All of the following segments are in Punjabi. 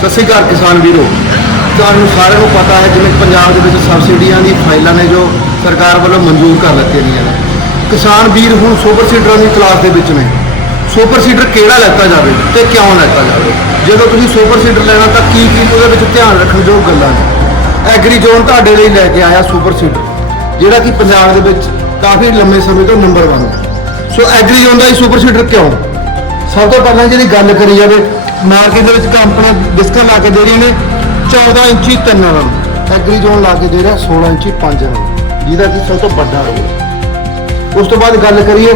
ਸਤਿ ਸ਼੍ਰੀ ਅਕਾਲ ਕਿਸਾਨ ਵੀਰੋ, ਤੁਹਾਨੂੰ ਸਾਰਿਆਂ ਨੂੰ ਪਤਾ ਹੈ ਜਿਵੇਂ ਪੰਜਾਬ ਦੇ ਵਿੱਚ ਸਬਸਿਡੀਆਂ ਦੀ ਫਾਈਲਾਂ ਨੇ ਜੋ ਸਰਕਾਰ ਵੱਲੋਂ ਮਨਜ਼ੂਰ ਕਰ ਦਿੱਤੀਆਂ ਗਈਆਂ ਨੇ। ਕਿਸਾਨ ਵੀਰ ਹੁਣ ਸੁਪਰ ਸੀਡਰਾਂ ਦੀ ਕਲਾਸ ਦੇ ਵਿੱਚ ਨੇ। ਸੁਪਰ ਸੀਡਰ ਕਿਹੜਾ ਲੈਤਾ ਜਾਵੇ ਤੇ ਕਿਉਂ ਲੈਤਾ ਜਾਵੇ? ਜਦੋਂ ਤੁਸੀਂ ਸੁਪਰ ਸੀਡਰ ਲੈਣਾ ਤਾਂ ਕੀ ਕੀ ਉਹਦੇ ਵਿੱਚ ਧਿਆਨ ਰੱਖਣ ਜੋ ਗੱਲਾਂ ਨੇ। ਐਗਰੀ ਜ਼ੋਨ ਤੁਹਾਡੇ ਲਈ ਲੈ ਕੇ ਆਇਆ ਸੁਪਰ ਸੀਡਰ ਜਿਹੜਾ ਕਿ ਪੰਜਾਬ ਦੇ ਵਿੱਚ ਕਾਫੀ ਲੰਮੇ ਸਮੇਂ ਤੋਂ ਨੰਬਰ 1 ਹੈ। ਸੋ ਐਗਰੀ ਜ਼ੋਨ ਦਾ ਹੀ ਸੁਪਰ ਸੀਡਰ ਕਿਉਂ? ਸਭ ਤੋਂ ਪਹਿਲਾਂ ਜਿਹੜੀ ਗੱਲ ਕਰੀ ਜਾਵੇ ਮਾਰਕੀਟ ਦੇ ਵਿੱਚ ਕੰਪਨੀਆਂ ਡਿਸਕਾਂ ਲਾ ਕੇ ਦੇ ਰਹੀਆਂ ਨੇ 14 ਇੰਚੀ ਤਿੰਨ ਰਨ ਐਗਰੀ ਜ਼ੋਨ ਲਾ ਕੇ ਦੇ ਰਿਹਾ 16 ਇੰਚੀ 5 ਰਨ ਜਿਹਦਾ ਕਿ ਸਭ ਤੋਂ ਵੱਡਾ ਰੋਲ ਉਸ ਤੋਂ ਬਾਅਦ ਗੱਲ ਕਰੀਏ,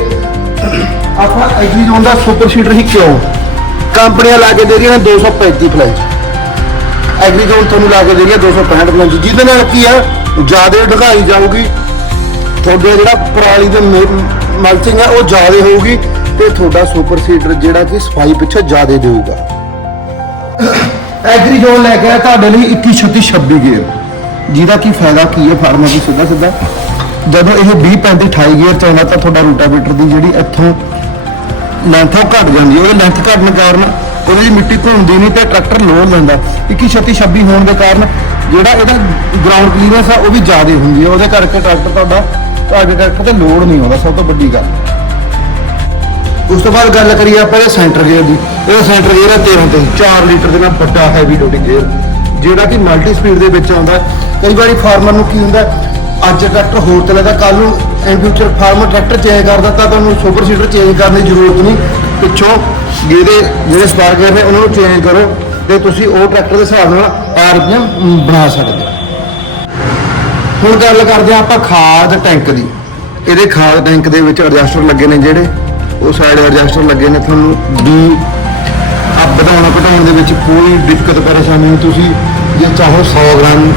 ਆਪਾਂ ਐਗਰੀ ਜ਼ੋਨ ਦਾ ਸੁਪਰ ਸੀਟਰ ਹੀ ਕਿਉਂ? ਕੰਪਨੀਆਂ ਲਾ ਕੇ ਦੇ ਰਹੀਆਂ ਨੇ 235 ਫਲੈਂਚ ਐਗਰੀ ਜ਼ੋਨ ਤੁਹਾਨੂੰ ਲਾ ਕੇ ਦੇ ਰਹੀ ਹੈ 265 ਫਲੈਂਚ ਜਿਹਦੇ ਨਾਲ ਕੀ ਹੈ? ਜ਼ਿਆਦਾ ਢਗਾਈ ਜਾਊਗੀ। ਤੁਹਾਡੇ ਜਿਹੜਾ ਪਰਾਲੀ ਦੇ ਮਲਚਿੰਗ ਹੈ, ਉਹ ਜ਼ਿਆਦਾ ਹੋਊਗੀ ਤੇ ਤੁਹਾਡਾ ਸੁਪਰ ਸੀਡਰ ਜਿਹੜਾ ਕਿ ਸਫ਼ਾਈ ਪਿੱਛੇ ਜ਼ਿਆਦਾ ਦੇਊਗਾ। ਐਗਰੀ ਜ਼ੋਨ ਲੈ ਕੇ ਆਇਆ ਤੁਹਾਡੇ ਲਈ 21 36 26 ਗੇਅਰ ਜਿਹਦਾ ਕੀ ਫਾਇਦਾ, ਕੀ ਹੈ? ਫਾਰਮਰ ਨੂੰ ਸਿੱਧਾ ਸਿੱਧਾ। ਜਦੋਂ ਇਹ 20 35 28 ਗੇਅਰ ਚ ਆਉਂਦਾ ਤਾਂ ਤੁਹਾਡਾ ਰੂਟਾਵੇਟਰ ਦੀ ਜਿਹੜੀ ਇੱਥੋਂ ਲੈਂਥ ਉਹ ਘਟ ਜਾਂਦੀ ਹੈ। ਉਹਦੇ ਲੈਂਥ ਘਟਣ ਕਾਰਨ ਉਹਦੀ ਜਿਹੜੀ ਮਿੱਟੀ ਘੁੰਮਦੀ ਨਹੀਂ ਤੇ ਟਰੈਕਟਰ ਲੋਡ ਲੈਂਦਾ। 21 36 26 ਹੋਣ ਦੇ ਕਾਰਨ ਜਿਹੜਾ ਇਹਦਾ ਗਰਾਊਂਡ ਕਲੀਅਰੈਂਸ ਆ, ਉਹ ਵੀ ਜ਼ਿਆਦਾ ਹੁੰਦੀ ਹੈ। ਉਹਦੇ ਕਰਕੇ ਟਰੈਕਟਰ ਤੁਹਾਡਾ, ਤੁਹਾਡੇ ਟਰੈਕਟਰ ਤੇ ਲੋਡ ਨਹੀਂ ਆਉਂਦਾ। ਸਭ ਤੋਂ ਵੱਡੀ ਗੱਲ। ਉਸ ਤੋਂ ਬਾਅਦ ਗੱਲ ਕਰੀਏ ਆਪਾਂ ਇਹ ਸੈਂਟਰ ਗੇਅਰ ਦੀ। ਇਹ ਸੈਂਟਰ ਗੇਅਰ ਹੈ 13 ਤੇ। 4 ਲੀਟਰ ਦੇ ਨਾਲ ਵੱਡਾ ਹੈਵੀ ਡਿਊਟੀ ਗੇਅਰ ਜਿਹੜਾ ਕਿ ਮਲਟੀ ਸਪੀਡ ਦੇ ਵਿੱਚ ਆਉਂਦਾ ਕਈ ਵਾਰੀ ਫਾਰਮਰ ਨੂੰ ਕੀ ਹੁੰਦਾ ਅੱਜ ਟਰੈਕਟਰ ਹੋਰ ਚੱਲਦਾ ਕੱਲ ਨੂੰ in future farmer tractor change ਕਰਦਾ ਤਾਂ ਤੁਹਾਨੂੰ ਸੁਪਰ ਸੀਡਰ ਚੇਂਜ ਕਰਨ ਦੀ ਜ਼ਰੂਰਤ ਨਹੀਂ। ਪਿੱਛੋਂ ਜਿਹਦੇ ਜਿਹੜੇ ਸਪਾਰਕ ਗੇਅਰ ਨੇ ਉਹਨਾਂ ਨੂੰ ਚੇਂਜ ਕਰੋ ਤੇ ਤੁਸੀਂ ਉਹ ਟਰੈਕਟਰ ਦੇ ਹਿਸਾਬ ਨਾਲ ਆਰਪੀਐਮ ਬਣਾ ਸਕਦੇ ਹੋ। ਹੁਣ ਗੱਲ ਕਰਦੇ ਹਾਂ ਆਪਾਂ ਖਾਦ ਟੈਂਕ ਦੀ। ਇਹਦੇ ਖਾਦ ਟੈਂਕ ਦੇ ਵਿੱਚ ਐਡਜਸਟਰ ਲੱਗੇ ਨੇ ਜਿਹੜੇ। ਉਹ ਸਾਈਡ ਐਡਜਸਟਰ ਲੱਗੇ ਨੇ ਤੁਹਾਨੂੰ ਵੀ ਆ ਵਧਾਉਣਾ ਘਟਾਉਣ ਦੇ ਵਿੱਚ ਕੋਈ ਦਿੱਕਤ ਪਰੇਸ਼ਾਨੀ ਨਹੀਂ, ਤੁਸੀਂ ਜੇ ਚਾਹੋ 100 ਗ੍ਰਾਮ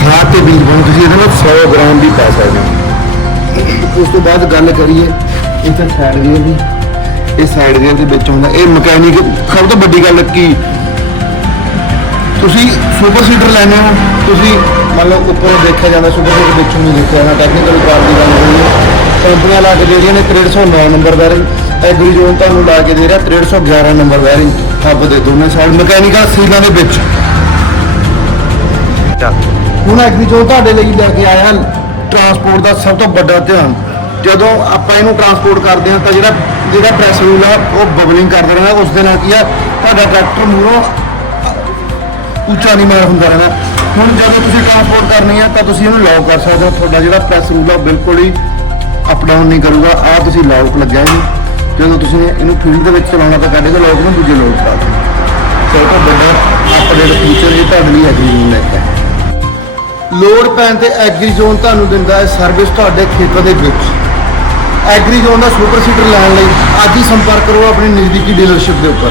ਖਾਦ ਤੇ ਬੀਜ ਬਣ, ਤੁਸੀਂ ਇਹਦੇ ਨਾਲ 100 ਗ੍ਰਾਮ ਵੀ ਪਾ ਸਕਦੇ ਹੋ। ਉਸ ਤੋਂ ਬਾਅਦ ਗੱਲ ਕਰੀਏ ਇੱਥੇ ਸਾਈਡ ਗੇਅਰ ਦੀ ਇਹ ਸਾਈਡ ਗੇਅਰ ਦੇ ਵਿੱਚ ਹੁੰਦਾ, ਇਹ ਮਕੈਨਿਕ, ਸਭ ਤੋਂ ਵੱਡੀ ਗੱਲ ਕੀ ਤੁਸੀਂ ਸੁਪਰ ਸੀਡਰ ਲੈਣੇ ਹੋ, ਤੁਸੀਂ ਮੰਨ ਲਓ ਉੱਪਰੋਂ ਦੇਖਿਆ ਜਾਂਦਾ ਸੁਪਰ ਸੀਡਰ ਵਿੱਚੋਂ ਨਹੀਂ ਦੇਖਿਆ ਜਾਂਦਾ ਟੈਕਨੀਕਲ ਕਾਰ ਦੀ ਗੱਲ ਹੋਈ ਹੈ। ਕੰਪਨੀਆਂ ਲਾ ਕੇ ਦੇ ਰਹੀਆਂ ਨੇ 6309 ਨੰਬਰ ਵੈਰਿੰਗ ਐਗਰੀ ਤੁਹਾਨੂੰ ਲਾ ਕੇ ਦੇ ਰਿਹਾ 6311 ਨੰਬਰ ਵੈਰਿੰਗ ਹੱਬ ਦੇ ਦੋਨੇ ਸਾਈਡ ਮਕੈਨੀਕਲ ਸੀਲਾਂ ਦੇ ਵਿੱਚ। ਹੁਣ ਐਗਰੀ ਜ਼ੋਨ ਤੁਹਾਡੇ ਲਈ ਲੈ ਕੇ ਆਇਆ ਟਰਾਂਸਪੋਰਟ ਦਾ ਸਭ ਤੋਂ ਵੱਡਾ ਧਿਆਨ। ਜਦੋਂ ਆਪਾਂ ਇਹਨੂੰ ਟਰਾਂਸਪੋਰਟ ਕਰਦੇ ਹਾਂ, ਤਾਂ ਜਿਹੜਾ ਜਿਹੜਾ ਪ੍ਰੈਸ ਰੂਲ ਆ, ਉਹ ਬਬਲਿੰਗ ਕਰਦਾ ਰਹਿੰਦਾ। ਉਸ ਦੇ ਨਾਲ ਕੀ ਆ, ਤੁਹਾਡਾ ਟਰੈਕਟਰ ਮੂਹਰੋਂ ਉੱਚਾ ਨਹੀਂ ਮਾਰ ਹੁੰਦਾ ਰਹਿੰਦਾ ਹੁਣ ਜਦੋਂ ਤੁਸੀਂ ਟਰਾਂਸਪੋਰਟ ਕਰਨੀ ਹੈ, ਤਾਂ ਤੁਸੀਂ ਇਹਨੂੰ ਲੌਕ ਕਰ ਸਕਦੇ ਹੋ। ਤੁਹਾਡਾ ਜਿਹੜਾ ਪ੍ਰੈਸ ਰੂਲ ਆ ਬਿਲਕੁਲ ਹੀ ਅਪ ਡਾਊਨ ਨਹੀਂ ਕਰੂਗਾ। ਆ ਤੁਸੀਂ ਲੌਕ ਲੱਗਿਆ ਜੀ। ਜਦੋਂ ਤੁਸੀਂ ਇਹਨੂੰ ਫੀਲਡ ਦੇ ਵਿੱਚ ਚਲਾਉਣਾ, ਤਾਂ ਕੱਢ ਕੇ ਲੌਕ ਨੂੰ ਦੂਜੇ ਲੌਕ ਕਰਾ ਦਿਓ। ਸੋ ਤਾਂ ਵੱਡਾ ਅਪਡੇਟ ਫੀਚਰ ਇਹ ਤੁਹਾਡੇ ਲਈ ਐਗਰੀ ਜ਼ੋਨ ਲੈ ਕੇ ਆਇਆ ਲੋਡ ਪੈਣ ਤੇ ਐਗਰੀ ਜ਼ੋਨ ਤੁਹਾਨੂੰ ਦਿੰਦਾ ਹੈ ਸਰਵਿਸ ਤੁਹਾਡੇ ਖੇਤਰ ਦੇ ਵਿੱਚ। ਐਗਰੀ ਜ਼ੋਨ ਦਾ ਸੁਪਰ ਸੀਟਰ ਲੈਣ ਲਈ ਅੱਜ ਹੀ ਸੰਪਰਕ ਕਰੋ ਆਪਣੀ ਨਜ਼ਦੀਕੀ ਡੀਲਰਸ਼ਿਪ ਦੇ ਉੱਪਰ।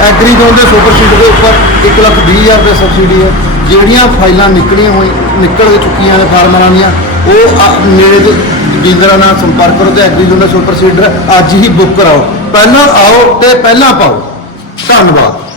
ਐਗਰੀ ਜ਼ੋਨ ਦੇ ਸੁਪਰ ਸੀਡਰ ਦੇ ਉੱਪਰ 1 ਲੱਖ 20 ਹਜ਼ਾਰ ਰੁਪਏ ਸਬਸਿਡੀ ਹੈ। ਜਿਹੜੀਆਂ ਫਾਈਲਾਂ ਨਿਕਲੀਆਂ ਹੋਈ ਨਿਕਲ ਚੁੱਕੀਆਂ ਨੇ ਫਾਰਮਰਾਂ ਦੀਆਂ, ਉਹ ਆ- ਨੇੜੇ ਦੇ ਡੀਲਰਾਂ ਨਾਲ ਸੰਪਰਕ ਕਰੋ ਤੇ ਐਗਰੀ ਜ਼ੋਨ ਦਾ ਸੁਪਰ ਸੀਡਰ ਅੱਜ ਹੀ ਬੁੱਕ ਕਰਾਓ। ਪਹਿਲਾਂ ਆਓ ਤੇ ਪਹਿਲਾਂ ਪਾਓ। ਧੰਨਵਾਦ।